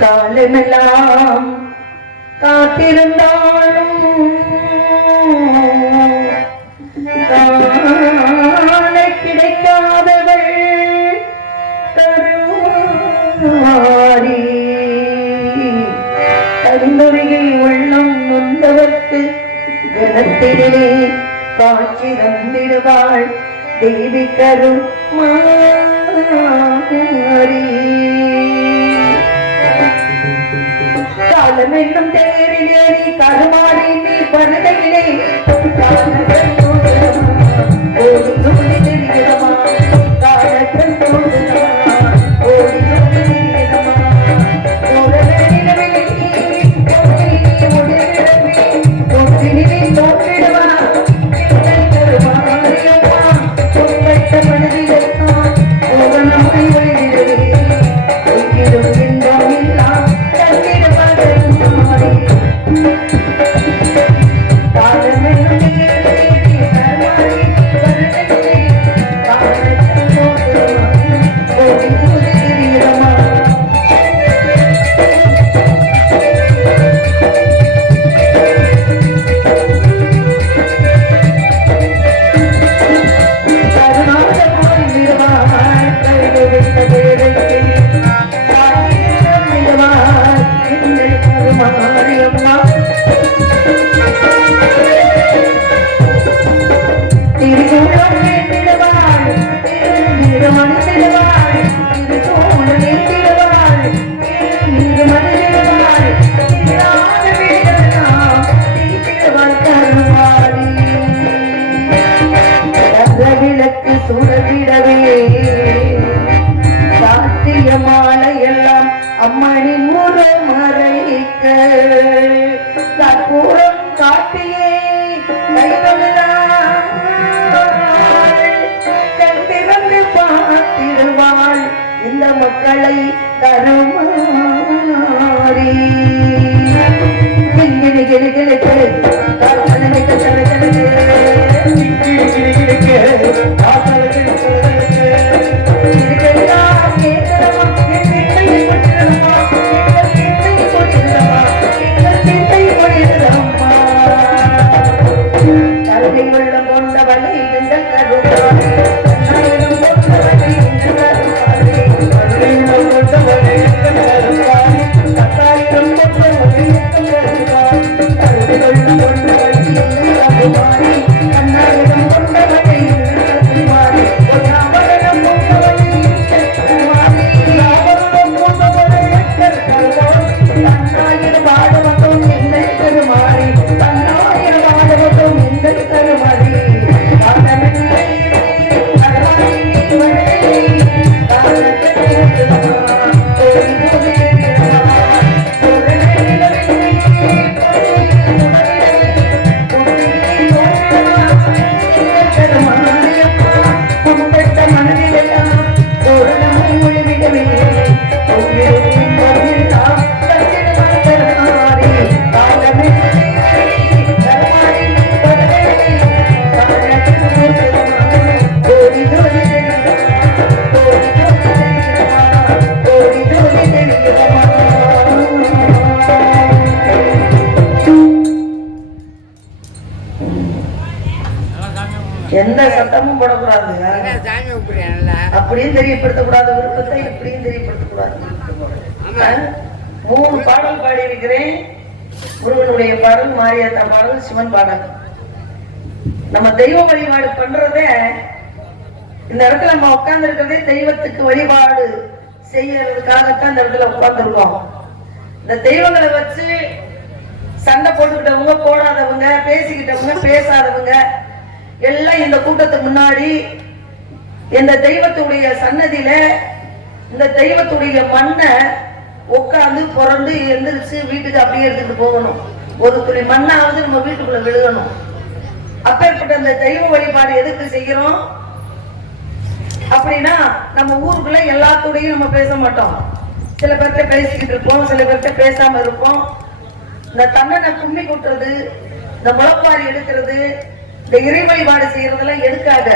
காலமெல்லாம் காத்திருந்தாலும் காண கிடைக்காதவள் கருமாரி கரிந்துரையில் உள்ளம் நொந்தவர்க்கு கனத்திலே காட்சி தந்திடுவாள் தேவி கருமாரி. காலம் என்னும் தேரில் ஏறி கருமாறி நீ படுகையிலே மாலையெல்லாம் அம்மனின் முறமறைக்க கற்பூரம் காட்டியே கண்டிருந்து பார்த்திடுவாள் இந்த மக்களை கருமாறி. எந்த சத்தமும் போடக்கூடாது, அப்படியும் தெரியப்படுத்தக்கூடாது, விருப்பத்தை இப்படியும் தெரியப்படுத்தக்கூடாது. 3 பாடல் பாடி இருக்கிறேன். முருகனுடைய பாடல், மாரியாத்தா பாடல், சிவன் பாடல். நம்ம தெய்வ வழிபாடு பண்றத இந்த இடத்துல நம்ம உட்கார்ந்து இருக்கிறதே தெய்வத்துக்கு வழிபாடு செய்யறதுக்காகத்தான் இந்த இடத்துல உட்கார்ந்துருக்கோம். இந்த தெய்வங்களை வச்சு சண்டை போட்டுக்கிட்டவங்க, போடாதவங்க, பேசிக்கிட்டவங்க, பேசாதவங்க எல்லாம் இந்த கூட்டத்துக்கு முன்னாடி இந்த தெய்வத்துடைய சன்னதியில இந்த தெய்வத்துடைய மண்ணை உட்கார்ந்து புரண்டு எந்திரிச்சு வீட்டுக்கு அப்படியே எடுத்துட்டு போகணும். ஒரு துளி மண்ணாவது நம்ம வீட்டுக்குள்ள விழுகணும். அப்பேற்பட்ட இந்த தெய்வ வழிபாடு எதுக்கு செய்யறோம் அப்படின்னா, நம்ம ஊருக்குள்ள எல்லாத்தோடையும் நம்ம பேச மாட்டோம். சில பேர்கிட்ட பேசிக்கிட்டு இருப்போம், சில பேர்கிட்ட பேசாம இருப்போம். இந்த தன்னனை கும்மி கொட்டுறது, இந்த முளப்பாரி எடுக்கிறது, இந்த இறை வழிபாடு செய்யறதெல்லாம் எதுக்காக?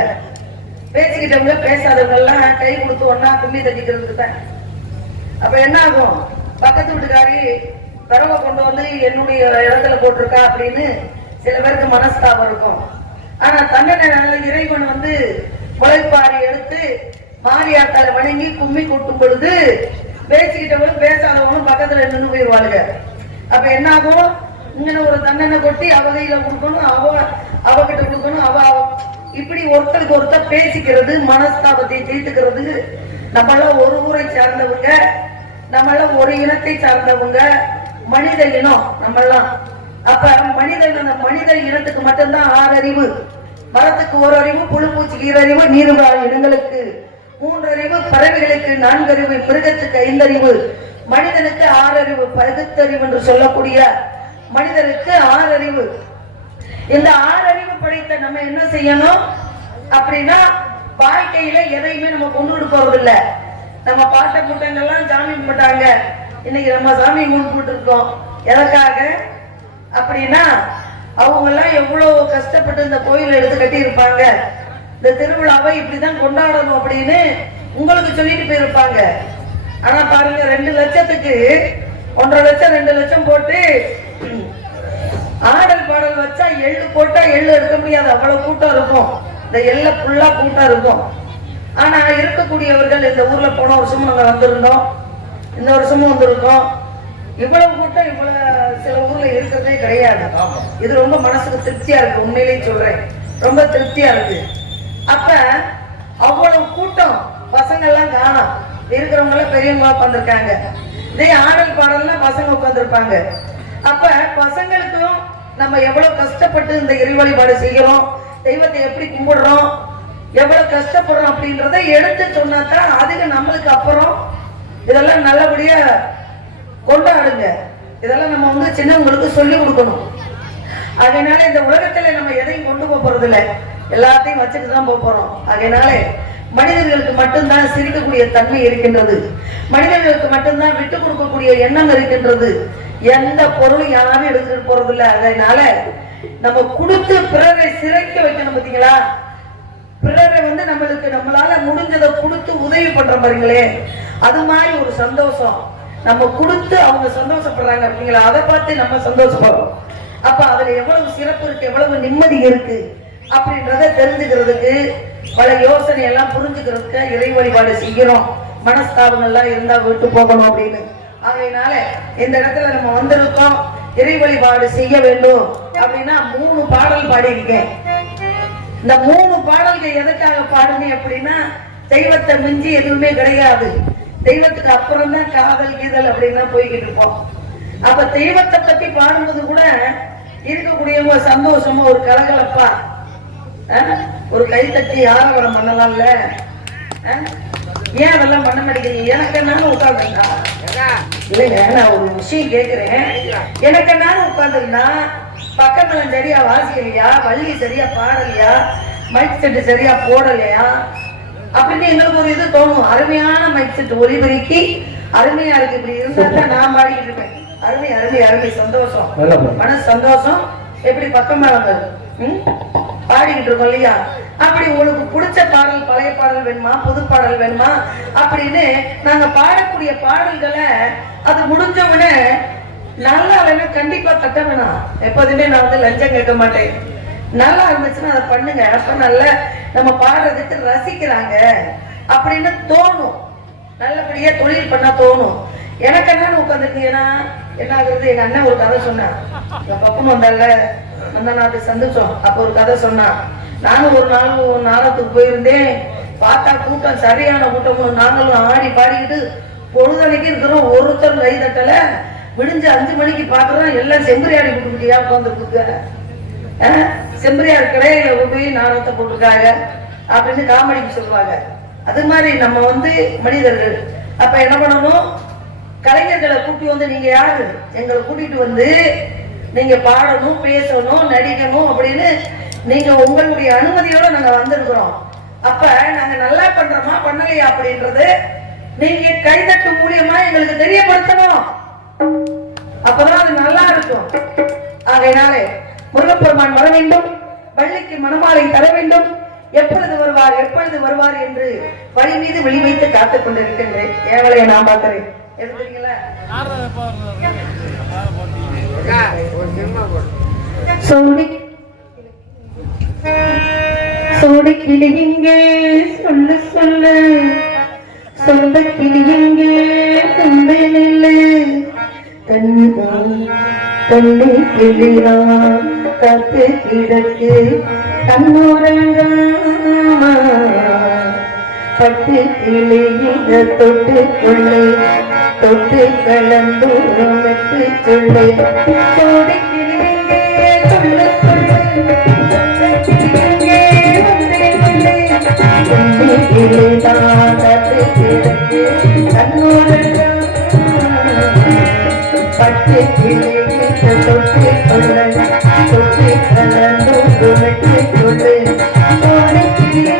பேசிக்கிட்டவங்க பேசாதவங்க எல்லாம் கை கொடுத்து ஒன்னா கும்மி தட்டிக்கிறதுக்கு தான். அப்ப என்ன ஆகும்? பக்கத்து வீட்டுக்காரி வரவை கொண்டு வந்து என்னுடைய இடத்துல போட்டிருக்கா அப்படின்னு சில பேருக்கு மனஸ்தாபம் இருக்கும். ஆனா தண்டனை இறைவன் வந்து முளைப்பாரி எடுத்து மாரியாத்தால வணங்கி கும்மி கூட்டும் பொழுது பேசிக்கிட்டவங்களும் பேசாதவங்களும் பக்கத்துல நின்று போயிடுவாளுங்க. அப்ப என்ன ஆகும்? இங்கன ஒரு தண்டனை கொட்டி அவகையில கொடுக்கணும், அவகிட்ட கொடுக்கணும், இப்படி ஒருத்தருக்கு ஒருத்தர் பேசிக்கிறது, மனஸ்தாபத்தை தீர்த்துக்கிறது. நம்மளாம் ஒரு ஊரை சார்ந்தவங்க, நம்மளாம் ஒரு இனத்தை சார்ந்தவங்க, மனித இனம் நம்மெல்லாம். அப்ப மனித இனத்துக்கு மட்டும்தான் 6 அறிவு, மரத்துக்கு 1 அறிவு, புழுப்பூச்சிக்கு 2 அறிவு, நீர்வாழ் இனங்களுக்கு 3 அறிவு, பறவைகளுக்கு 4 அறிவு, மிருகத்துக்கு 5 அறிவு, மனிதனுக்கு 6 அறிவு, பகுத்தறிவு என்று சொல்லக்கூடிய மனிதனுக்கு 6 அறிவு. இந்த 6 அறிவு படைத்த நம்ம என்ன செய்யணும் அப்படின்னா, வாழ்க்கையில எதையுமே நம்ம கொண்டு போறது இல்ல. நம்ம பாட்ட கூட்டங்கள்லாம் சாமி கும்பிட்டாங்க, இன்னைக்கு நம்ம சாமி கும்பிட்டு இருக்கோம். எதற்காக அப்படின்னா, அவங்க எல்லாம் எவ்வளவு கஷ்டப்பட்டு இந்த கோயில எடுத்து கட்டி இருப்பாங்க, இந்த திருவிழாவை இப்படிதான் கொண்டாடணும் அப்படின்னு உங்களுக்கு சொல்லிட்டு போயிருப்பாங்க. ஆனா பாருங்க, 2 லட்சத்துக்கு 1.5 லட்சம் 2 லட்சம் போட்டு ஆடல் பாடல் வச்சா எள்ளு போட்டா எள்ளு எடுக்க முடியாது, அவ்வளவு கூட்டம் இருக்கும். இந்த எள்ள ஃபுல்லா கூட்டம் இருக்கும். ஆனா இருக்கக்கூடியவர்கள் இந்த ஊர்ல போன வருஷமும் நாங்க வந்திருந்தோம், இந்த வருஷமும் வந்திருக்கோம். இவ்வளவு கூட்டம் இவ்வளவு சில ஊர்ல இருக்கிறதே கிடையாது. இது ரொம்ப மனசுக்கு திருப்தியா இருக்கு, உண்மையிலேயே சொல்றேன், ரொம்ப திருப்தியா இருக்கு. அப்ப அவ்வளவு கூட்டம், பசங்க எல்லாம் காணோம், இருக்கிறவங்க எல்லாம் பெரியவங்க உட்காந்துருக்காங்க. இதே ஆடல் பாடல்லாம் பசங்க உட்காந்துருப்பாங்க. அப்ப பசங்களுக்கும் நம்ம எவ்வளவு கஷ்டப்பட்டு இந்த இறை வழிபாடு செய்கிறோம், தெய்வத்தை எப்படி கும்பிடுறோம், எவ்வளவு கஷ்டப்படுறோம் அப்படின்றத எடுத்து சொன்னாதான் அதுக்கு நம்மளுக்கு அப்புறம் இதெல்லாம் நல்லபடியா கொண்டாடுங்க. இதெல்லாம் நம்ம வந்து சின்னவங்களுக்கு சொல்லி கொடுக்கணும். அதனால இந்த உலகத்துல நம்ம எதையும் கொண்டு போறது இல்லை, எல்லாத்தையும் வச்சுட்டு தான் போறோம். அதனால மனிதர்களுக்கு மட்டும்தான் சிரிக்கக்கூடிய தன்மை இருக்கின்றது, மனிதர்களுக்கு மட்டும்தான் விட்டு கொடுக்கக்கூடிய எண்ணம் இருக்கின்றது. எந்த பொருளும் யாரும் எடுத்துட்டு போறது இல்லை. அதனால நம்ம கொடுத்து பிறரை சிறைக்க வைக்கணும். பார்த்தீங்களா, பிறரை வந்து நம்மளால முடிஞ்சதை கொடுத்து உதவி பண்ற பாருங்களே, அது மாதிரி ஒரு சந்தோஷம். நம்ம கொடுத்து அவங்க சந்தோஷப்படுறாங்க அப்படிங்களா, அதை பார்த்து நம்ம சந்தோஷப்படுறோம். அப்ப அதுல எவ்வளவு சிறப்பு இருக்கு, எவ்வளவு நிம்மதி இருக்கு அப்படின்றத தெரிஞ்சுக்கிறதுக்கு, பல யோசனை எல்லாம் புரிஞ்சுக்கிறதுக்கு இறை வழிபாடு செய்கிறோம். மனஸ்தாபங்கள்லாம் இருந்தா விட்டு போகணும் அப்படின்னு. அதனால இந்த இடத்துல நம்ம வந்திருக்கோம், இறை வழிபாடு செய்ய வேண்டும் அப்படின்னா 3 பாடல் பாடியிருக்கேன். இந்த 3 பாடல்கள் எதுக்காக பாடுங்க அப்படின்னா, தெய்வத்தை மிஞ்சி எதுவுமே கிடையாது, தெய்வத்துக்கு அப்புறம் தான் காதல் கீதல் அப்படின்னா போய்கிட்டு இருப்போம். அப்ப தெய்வத்தை பத்தி பாடும்போது கூட இருக்கக்கூடிய சந்தோஷமா, ஒரு கலகலப்பா, ஒரு கைத்தட்டி ஆரவாரம் பண்ணலாம்ல. ஏன் அதெல்லாம் பண்ண மாட்டேங்கிறீங்க? எனக்கு என்னாலும் உட்கார்ந்துருந்தா இல்லைங்க, நான் ஒரு விஷயம் கேட்கிறேன். எனக்கு என்னாலும் உட்கார்ந்துருந்தா பக்கத்துல சரியா வாசிக்கலையா, வள்ளி சரியா பாடலையா, மைக் செட்டு சரியா போடலையா அப்படின்னு எங்களுக்கு ஒரு இது தோணும். அருமையான மைக் செட் ஒலிபெருக்கி அருமையா இருக்கு, இப்படி இருந்தா நான் பாடிக்கிட்டு இருப்பேன். அருமை அருமை அருமை, சந்தோஷம், மன சந்தோஷம். எப்படி பக்கமா பாடிக்கிட்டு இருக்கோம் இல்லையா? அப்படி உங்களுக்கு பிடிச்ச பாடல், பழைய பாடல் வேணுமா, புது பாடல் வேணுமா அப்படின்னு நாங்க பாடக்கூடிய பாடல்களை அது முடிஞ்சவனே நல்லா வேணும், கண்டிப்பா தட்ட வேணாம். எப்போதுமே நான் வந்து லஞ்சம் கேட்க மாட்டேன். நல்லா இருந்துச்சுன்னா அதை பண்ணுங்க. அப்ப நல்ல நம்ம பாடுறதுக்கு ரசிக்கிறாங்க அப்படின்னு தோணும், நல்லபடியா தொழில் பண்ண தோணும். எனக்கு என்னன்னு உட்காந்துருக்கீங்கன்னா என்ன ஆகுறது? எங்க அண்ணன் ஒரு கதை சொன்னான், என் பக்கம் வந்தால அந்த நாட்டு சந்திச்சோம், அப்ப ஒரு கதை சொன்னான். நானும் ஒரு நாள் நாளத்துக்கு போயிருந்தேன், பார்த்தா கூட்டம் சரியான கூட்டம். நாங்களும் ஆடி பாடிக்கிட்டு பொழுதனைக்கு இருக்கிறோம், ஒருத்தர் கை தட்டல. விடிஞ்ச 5 மணிக்கு பாக்குறோம், எல்லாம் செம்பரியாடி கூட்டுக்கிட்டியா உட்காந்துருக்கு. செம்பரியாடு கடையில போய் நாடகத்தை போட்டிருக்காங்க அப்படின்னு காமெடிக்கு சொல்லுவாங்க. அது மாதிரி நம்ம வந்து மனிதர்கள். அப்ப என்ன பண்ணணும்? கலைஞர்களை கூட்டி வந்து, நீங்க யாரு, எங்களை கூட்டிட்டு வந்து நீங்க பாடணும், பேசணும், நடிக்கணும் அப்படின்னு நீங்க உங்களுடைய அனுமதியோட நாங்க வந்திருக்கிறோம். அப்ப நாங்க நல்லா பண்றோமா பண்ணலையா அப்படின்றது நீங்க கைதட்டு மூலியமா எங்களுக்கு தெரியப்படுத்தணும். அப்பதான் அது நல்லா இருக்கும். ஆகையினாலே முருகப்பெருமான் வர வேண்டும், வள்ளிக்கு மணமாலை தர வேண்டும். எப்பொழுது வருவார், எப்பொழுது வருவார் என்று வழி மீது விழி வைத்து காத்துக் கொண்டிருக்கின்றேன். ஏவலையை நான் பார்க்கிறேன். எடுத்துறீங்களா? சோடி கிளி இங்கே சொல்லு சொல்லு, சொந்த கிளி இங்கே தும்பி நில்லு, கண்ணி கிளியா காத்து கிடக்கு கண்ணோரங்கம்மா, பட்டு கிளியிட தொட்டு கொள்ளு, தொட்டு கலந்தூரமிட்டு சொல்லு, சோடி கிளியே சொல்லு சொல்லு, கிளியே வந்து கிளிதான் காத்து கிடக்கு கண்ணோரங்கம்மா, பட்டு கிளியிட தொட்டு கொள்ளு, தொட்டு கலந்தூரமிட்டு சொல்லு, சோடி கிளியே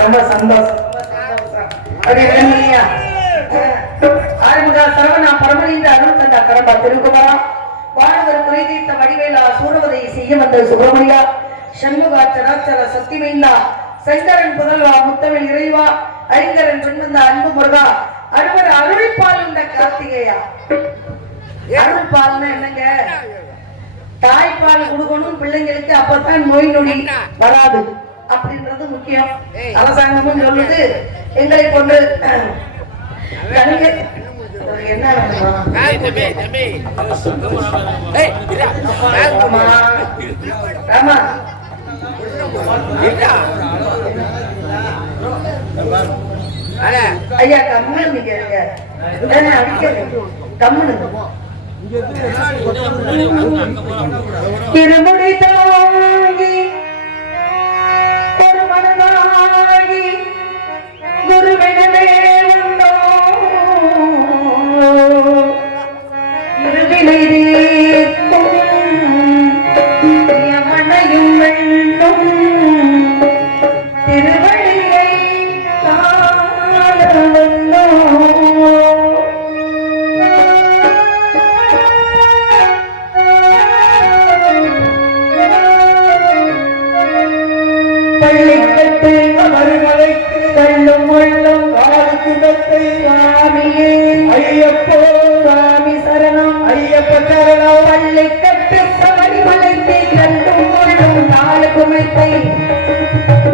ரொம்ப சந்தோஷம். வானவர் குறை தீர்த்த வடிவேலா சூரவதை செய்ய வந்த சுப்பிரமணியா சண்முகா சராச்சர சக்திமைந்தா சங்கரன் புதல்வா முத்தமிழ் இறைவா ஐங்கரன் பெண்வந்த அன்பு முருகா அறுவர் அருள்பால் இந்த கார்த்திகேயா. அருள்பால்னா என்னங்க? தாய்ப்பால் கொடுக்கணும் பிள்ளைங்களுக்கு, அப்பதான் நோய் நொடி வராது அப்படின்றது முக்கியம். அரசாங்கமும் சொல்லுது. எங்களை கொண்டு என்ன ஆமா ஐயா கம்முன்னு நீங்க இருங்க கம்முன்னு திருமுடி தாங்கி ஒரு மனதாகி குருவினமே உண்டோ இருவினை தீர்க்கும் யமனையும் வெல்லும் திருவடியை காணவல்லோ பள்ளிக்கட்டு மறுமலைக்கு தள்ளும் உள்ளம் காலத்துடத்தை சுவாமியே ஐயப்போ சுவாமி சரணம் ஐயப்ப சரணம் பள்ளிக்கட்டு சபரிமலைக்கு தள்ளும் உள்ளம் நாலு குமைத்தை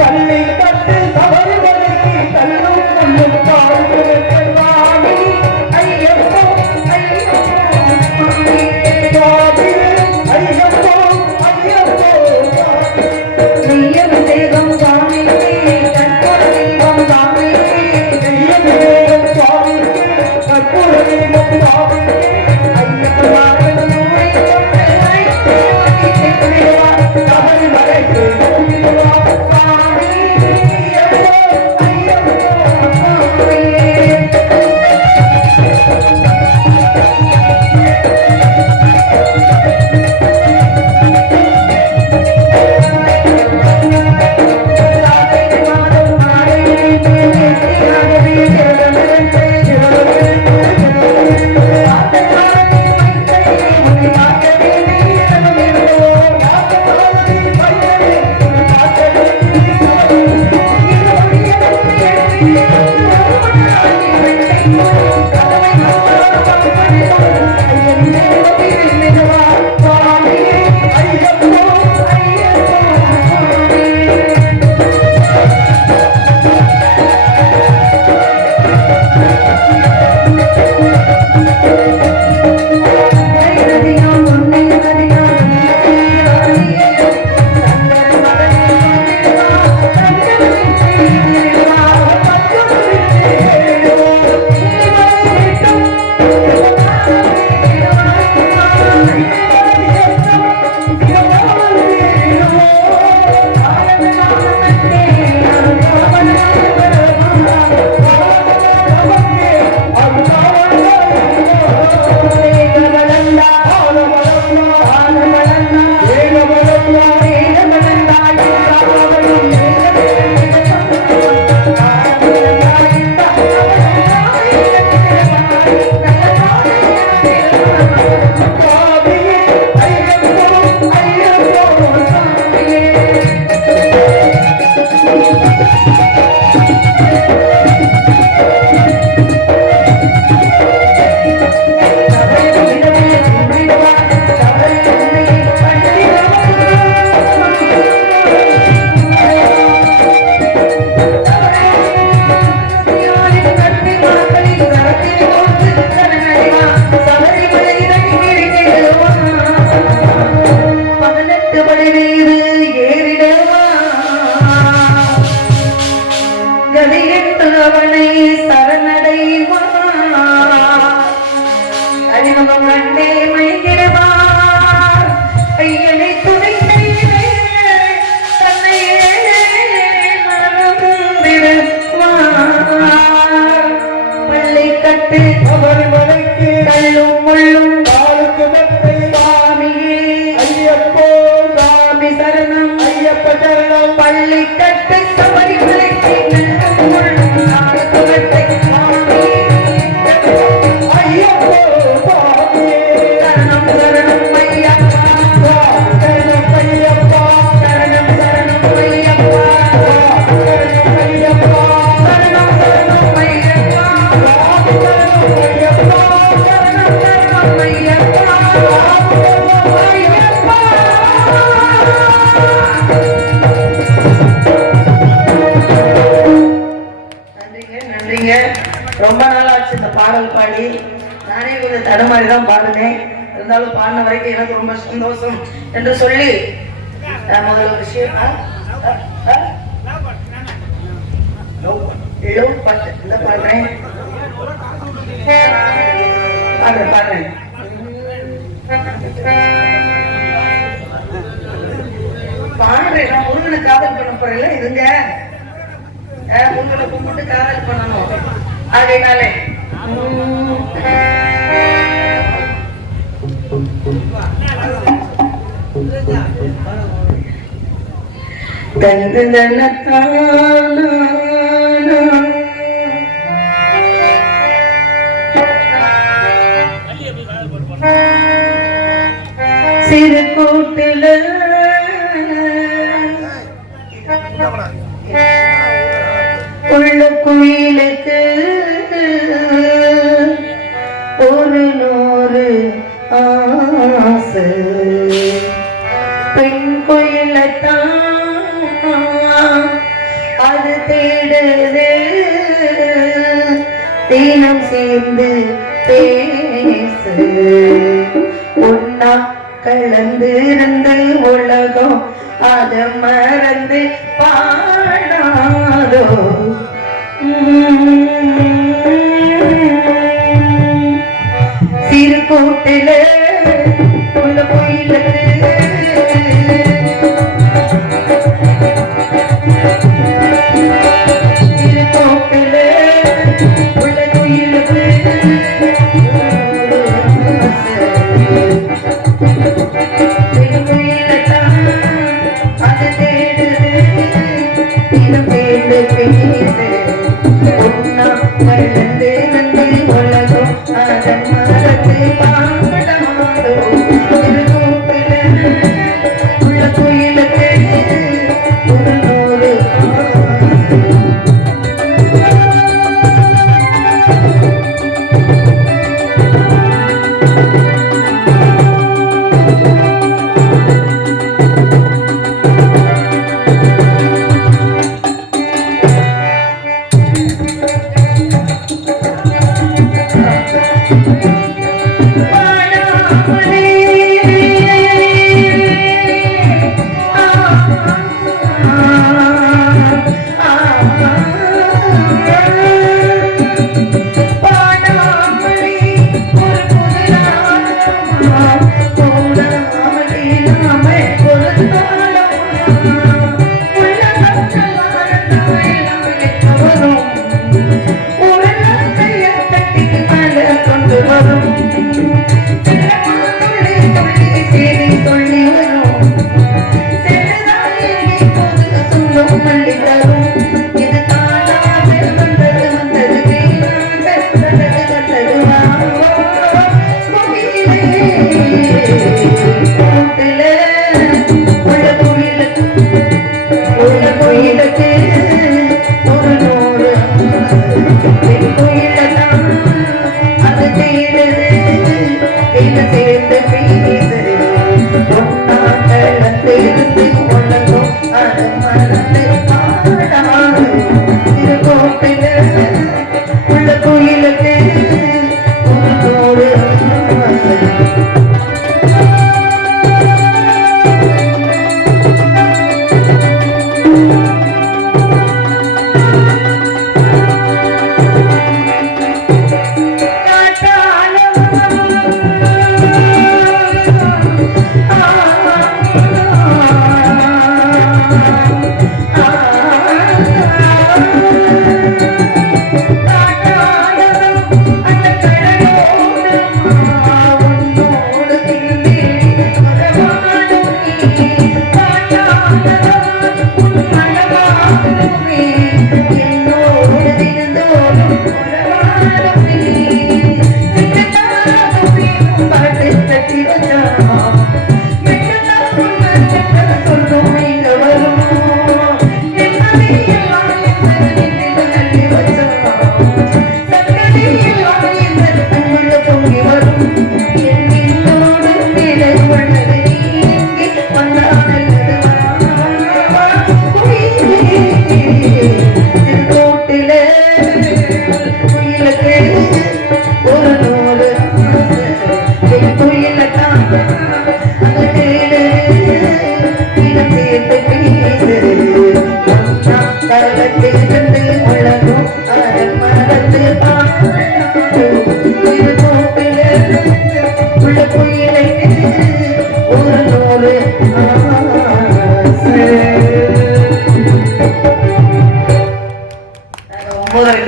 பள்ளிக்கட்டு சபரிமலைக்கு தள்ளும் உள்ளம் கால் குமைத்தை சுவாமி ஐயப்போ ஐயப்போ சுவாமி ஐயப்போ ஐயப்போ தெய்வம் சுவாமி கற்பூர தெய்வம் சுவாமி தெய்வம் சுவாமி கற்பூர தெய்வம் சுவாமி ஐயப்பா தடுமாறி தான் பாடுனேன். இருந்தாலும் பாடின வரைக்கும் எனக்கு ரொம்ப சந்தோஷம் என்று சொல்லி முதல்ல விஷயம் பாடுறேன் பாடுறேன் பாடுறேன். நான் முருகனை காதல் பண்ண போறேன்ல, இதுங்க முருகனை கும்பிட்டு காதல் பண்ணணும். அதனாலே தந்து சிறு கூட்டுல உள்ள குயிலுக்கு ஒரு நூறு ஆசை, பெண் குயிலத்தான் அது தேடுது, தினம் சேர்ந்து பேசு, ஒன்னா கலந்திருந்து உலகம் அத மறந்து பாடாதோ. சிறு கூட்டில உள்ள கோயிலுக்கு சிறு கூட்டில உள்ள கோயிலுக்கு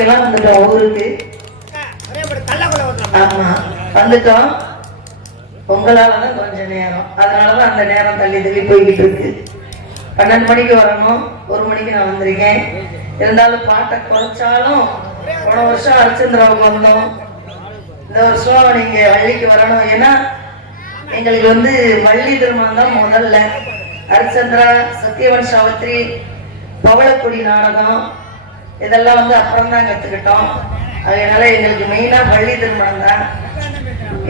மணிக்கெல்லாம் வந்துட்டோம் ஊருக்கு. ஆமா வந்துட்டோம். உங்களாலதான் கொஞ்ச நேரம், அதனாலதான் அந்த நேரம் தள்ளி தள்ளி போய்கிட்டு இருக்கு. 12 மணிக்கு வரணும், 1 மணிக்கு நான் வந்திருக்கேன். இருந்தாலும் பாட்டை குறைச்சாலும் போன வருஷம் ஹரிச்சந்திராவுக்கு வந்தோம், இந்த வருஷம் நீங்க வள்ளிக்கு வரணும். ஏன்னா எங்களுக்கு வள்ளி திருமணம் தான் முதல்ல. ஹரிச்சந்திரா, சத்யவன் சாவித்ரி, பவளக்குடி நாடகம் இதெல்லாம் அப்புறம் தான் கத்துக்கிட்டோம். அதனால எங்களுக்கு மெயினா வள்ளி திருமணம் தான்.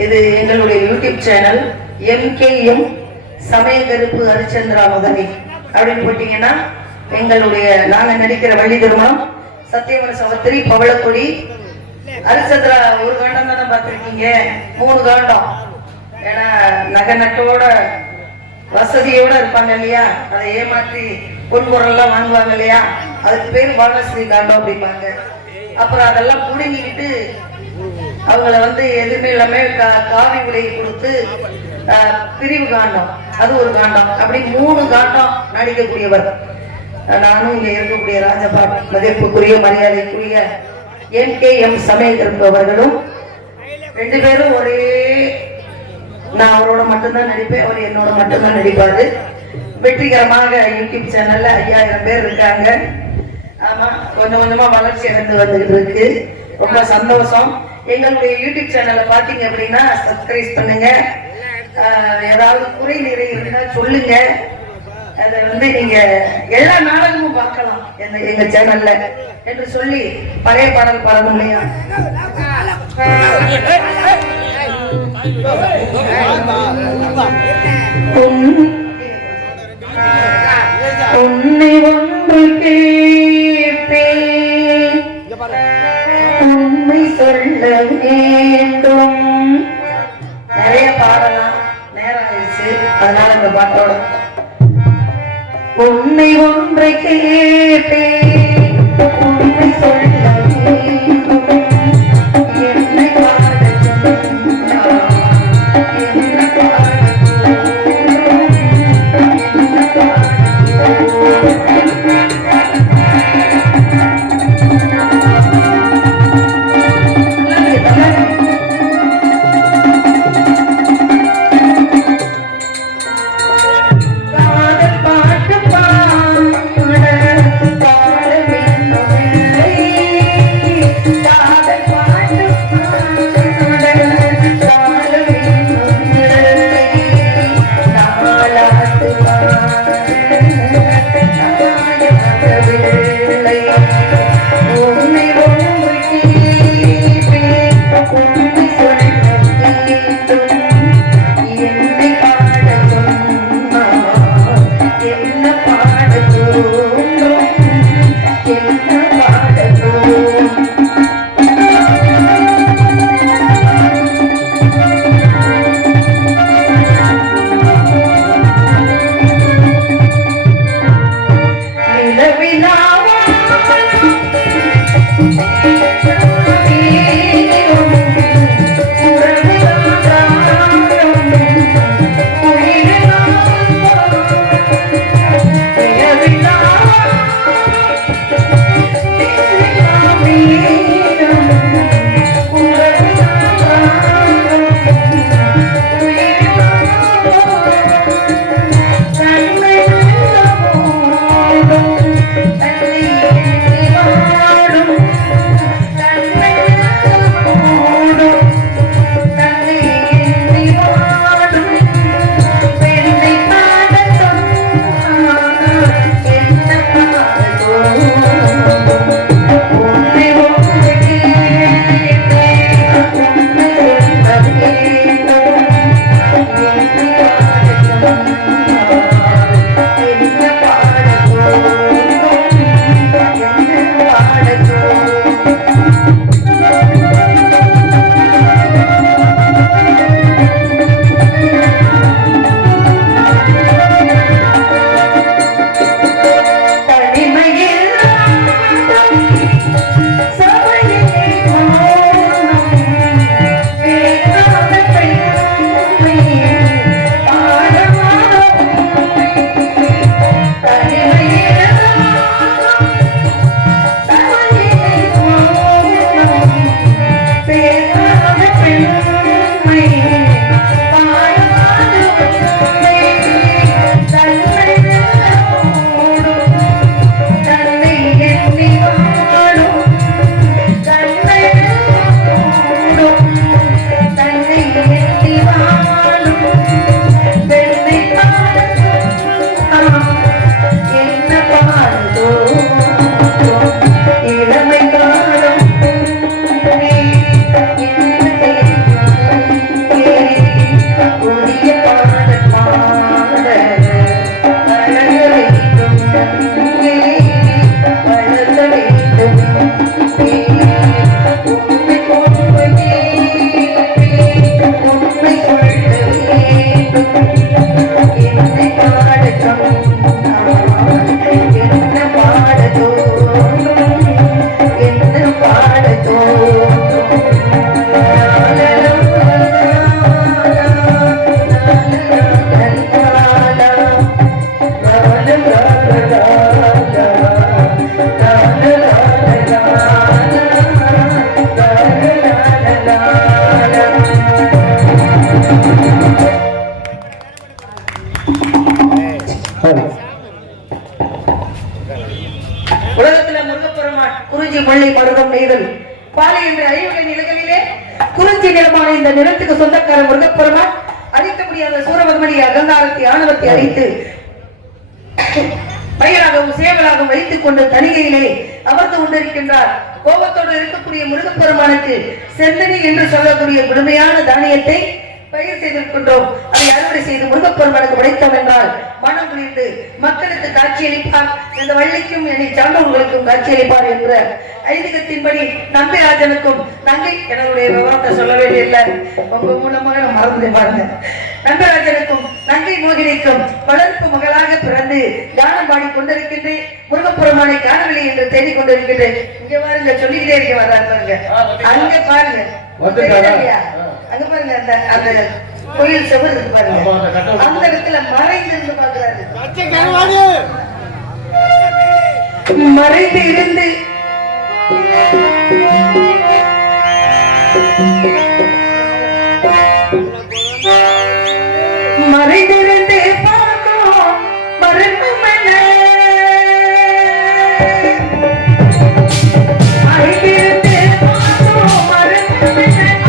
இது எங்களுடைய யூடியூப் சேனல் MKM சமயக்கருப்பு ஹரிச்சந்திரா முதலி அப்படின்னு போட்டீங்கன்னா எங்களுடைய நாங்க நடிக்கிற வள்ளி திருமணம், சத்யவன சாவித்ரி, பவளக்குடி, ஹரிச்சந்திரா ஒரு காண்டம் தானே பார்த்திருக்கீங்க, 3 காண்டம். ஏன்னா நகை நட்டோட வசதியோட இருப்பாங்க இல்லையா, அதை ஏமாற்றி பொன்பொருள்லாம் வாங்குவாங்க இல்லையா, அதுக்கு பேர் பாலஸ்ரீ காண்டம் அப்படிம்பாங்க. அப்புறம் அதெல்லாம் புடுங்கிக்கிட்டு அவங்கள எதுவுமே எல்லாமே காவி உடையை கொடுத்து பிரிவு காண்டம், அது ஒரு காண்டம். அப்படி 3 காண்டம் நடிக்கக்கூடியவர். நானும் இங்க இருக்கக்கூடிய ராஜபாட் மதிப்புக்குரிய மரியாதைக்குரிய MKM சமயக்கருப்பு அவர்களும் 2 பேரும் ஒரே. நான் அவரோட மட்டும்தான் நடிப்பேன், அவர் என்னோட மட்டும்தான் நடிப்பாரு. வெற்றிகரமாக யூடியூப் சேனல்ல 5000 பேர் இருக்காங்க. ஆமா, கொஞ்சம் கொஞ்சமா வளர்ச்சி அடைந்து வந்துகிட்டு இருக்கு. ரொம்ப சந்தோஷம். எங்களுடைய யூடியூப் சேனலை பாத்தீங்க அப்படின்னா சப்ஸ்கிரைப் பண்ணுங்க. ஏதாவது குறை நிறை இருந்தா சொல்லுங்க. அதை நீங்க எல்லா நாடகமும் பார்க்கலாம் எங்க சேனல்ல என்று சொல்லி பழைய பாடல் பாடணும் இல்லையா. உன்னை ஒன்று கேட்பேன், உண்மை சொல்ல வேண்டும். நிறைய பாடலாம், நேரம் ஆயிடுச்சு, அதனால இந்த பாட்டோட உன்னை ஒன்றை கேட்பேன், உண்மை சொல்ல வேண்டும். என்னை பாட சொன்னார், என்ன பாட உலகத்துல முருகப்பெருமான் குறிஞ்சி முல்லை மருதம் நெய்தல் பாலை என்ற ஐவகை நிலங்களிலே குறிஞ்சி நிலமான இந்த நிலத்துக்கு சொந்தக்கார முருகப்பெருமான் அழிக்க முடியாத சூரபத்மணி அகங்காரத்தை ஆணவத்தை அழித்து பயிராகவும் சேவலாகவும் வைத்துக் கொண்டு தனிகையிலே அமர்ந்து கொண்டிருக்கின்றார். கோபத்தோடு இருக்கக்கூடிய முருகப்பெருமானுக்கு செந்தனி என்று சொல்லக்கூடிய முழுமையான தானியத்தை பயிர் செய்திருக்கின்றோம். அதை அறுவடை செய்து முருகப்பெருமானுக்கு படைத்தோம் என்றால் மனம் குளிர்ந்து மக்களுக்கு காட்சியளிப்பார். இந்த வள்ளிக்கும் என்னை சார்ந்தவர்களுக்கும் காட்சியளிப்பார் என்ற ஐதீகத்தின்படி நம்பிராஜனுக்கும் நங்கை என்னுடைய விவரத்தை சொல்ல வேண்டியதில்லை, உங்க மூலமாக நான் மறந்து பாருங்க. நம்பிராஜனுக்கும் நங்கை மோகினிக்கும் வளர்ப்பு மகளாக பிறந்து கானம் பாடி கொண்டிருக்கின்றேன். முருகப்பெருமானை காணவில்லை என்று தேடிக் கொண்டிருக்கின்றேன். இங்க பாருங்க, சொல்லிக்கிட்டே இருக்க வர்றாரு பாருங்க. அங்க பாருங்க, அங்க பாருங்க, அந்த கோயில் செவர் இருக்கு பாருங்க, அந்த இடத்துல மறைந்து இருந்து பாக்குறாரு. மறைந்து இருந்து மறைந்திருந்து பார்க்கும் மறுக்கும் என்ன மறைந்திருந்து பார்க்கும் மறுக்கும் என்ன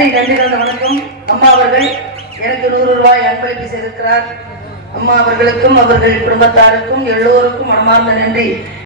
நன்றி நன்றி வணக்கம். அம்மா அவர்கள் எனக்கு 100 ரூபாய் அன்பளிப்பு செய்திருக்கிறார். அம்மா அவர்களுக்கும் அவர்கள் குடும்பத்தாருக்கும் எல்லோருக்கும் மனமார்ந்த நன்றி.